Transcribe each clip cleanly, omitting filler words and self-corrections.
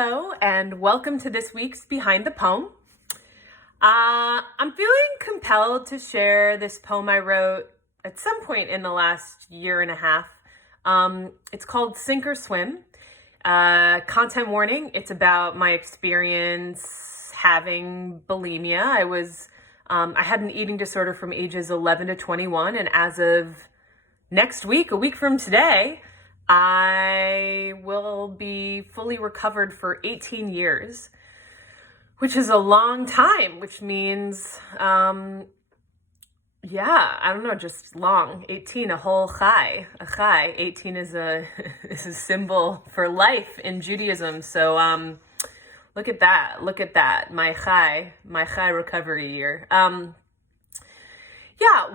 Hello, and welcome to this week's Behind the Poem. I'm feeling compelled to share this poem I wrote at some point in the last year and a half. It's called Sink or Swim. Content warning, it's about my experience having bulimia. I had an eating disorder from ages 11 to 21, and as of next week, a week from today, I will be fully recovered for 18 years, which is a long time, which means, I don't know, just long. 18, a whole chai, a chai. 18 is a symbol for life in Judaism. So, look at that, my chai recovery year.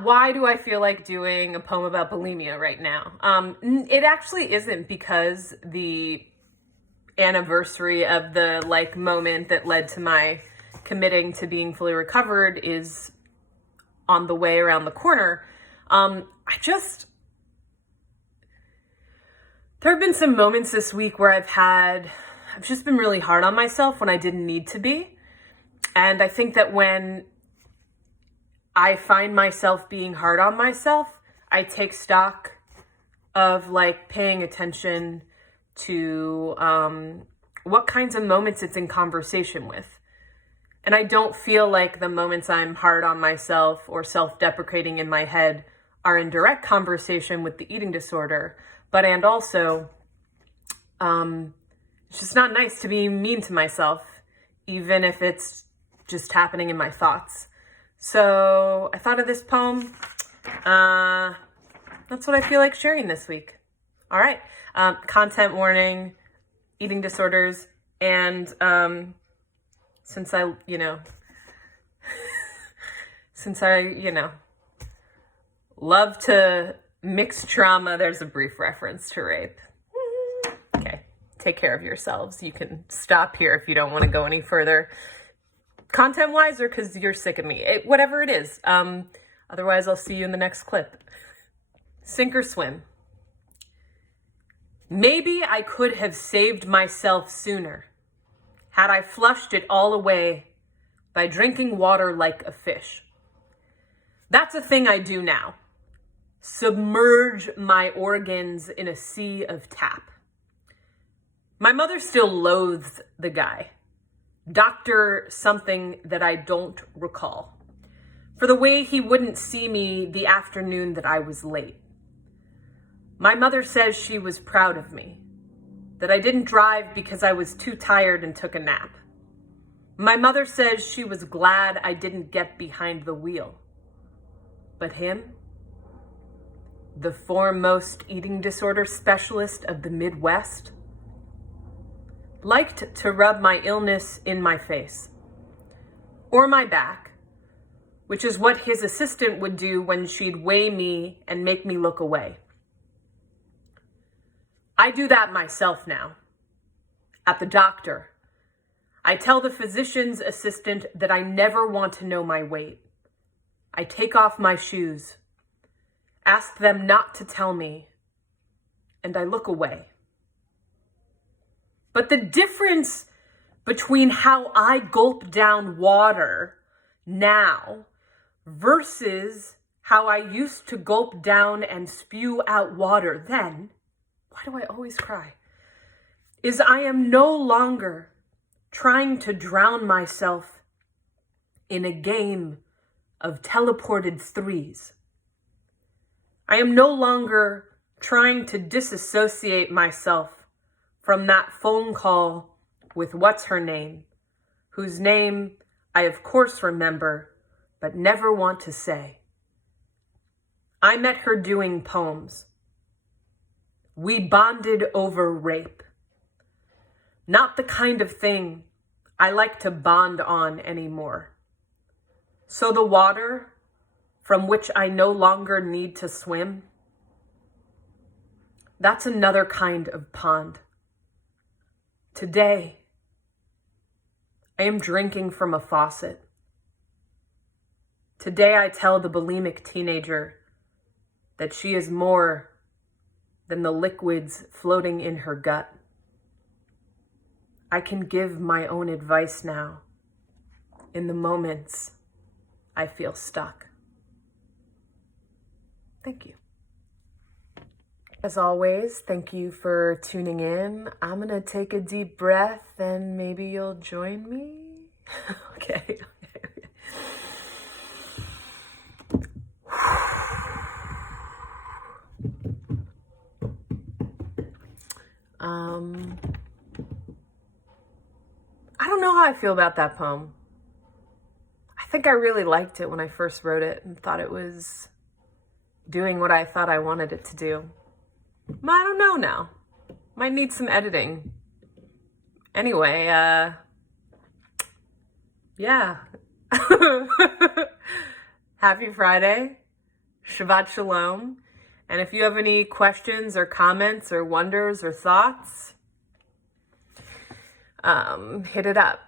Why do I feel like doing a poem about bulimia right now? It actually isn't because the anniversary of the moment that led to my committing to being fully recovered is on the way around the corner. There have been some moments this week where I've just been really hard on myself when I didn't need to be. And I think that when I find myself being hard on myself, I take stock of paying attention to what kinds of moments it's in conversation with. And I don't feel like the moments I'm hard on myself or self-deprecating in my head are in direct conversation with the eating disorder, and also, it's just not nice to be mean to myself, even if it's just happening in my thoughts. So I thought of this poem. That's what I feel like sharing this week. All right. Content warning, eating disorders, and since I love to mix trauma, there's a brief reference to rape. Okay. Take care of yourselves. You can stop here if you don't want to go any further. Content-wise, or because you're sick of me. Whatever it is. Otherwise, I'll see you in the next clip. Sink or swim. Maybe I could have saved myself sooner had I flushed it all away by drinking water like a fish. That's a thing I do now. Submerge my organs in a sea of tap. My mother still loathes the guy. Doctor something that I don't recall, for the way he wouldn't see me the afternoon that I was late. My mother says she was proud of me, that I didn't drive because I was too tired and took a nap. My mother says she was glad I didn't get behind the wheel. But him, the foremost eating disorder specialist of the Midwest, liked to rub my illness in my face or my back, which is what his assistant would do when she'd weigh me and make me look away. I do that myself now. At the doctor, I tell the physician's assistant that I never want to know my weight. I take off my shoes, ask them not to tell me, and I look away. But the difference between how I gulp down water now versus how I used to gulp down and spew out water then, why do I always cry, is I am no longer trying to drown myself in a game of teleported threes. I am no longer trying to disassociate myself from that phone call with what's her name, whose name I of course remember, but never want to say. I met her doing poems. We bonded over rape. Not the kind of thing I like to bond on anymore. So the water from which I no longer need to swim, that's another kind of pond. Today, I am drinking from a faucet. Today, I tell the bulimic teenager that she is more than the liquids floating in her gut. I can give my own advice now in the moments I feel stuck. Thank you. As always, thank you for tuning in. I'm gonna take a deep breath and maybe you'll join me. Okay. I don't know how I feel about that poem. I think I really liked it when I first wrote it and thought it was doing what I thought I wanted it to do. But I don't know now. Might need some editing. Anyway, yeah. Happy Friday. Shabbat Shalom. And if you have any questions or comments or wonders or thoughts, hit it up.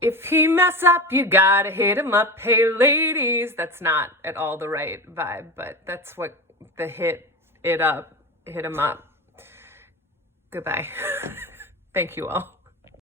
If he mess up, you gotta hit him up. Hey, ladies. That's not at all the right vibe, but that's what the hit him up. Goodbye. Thank you all.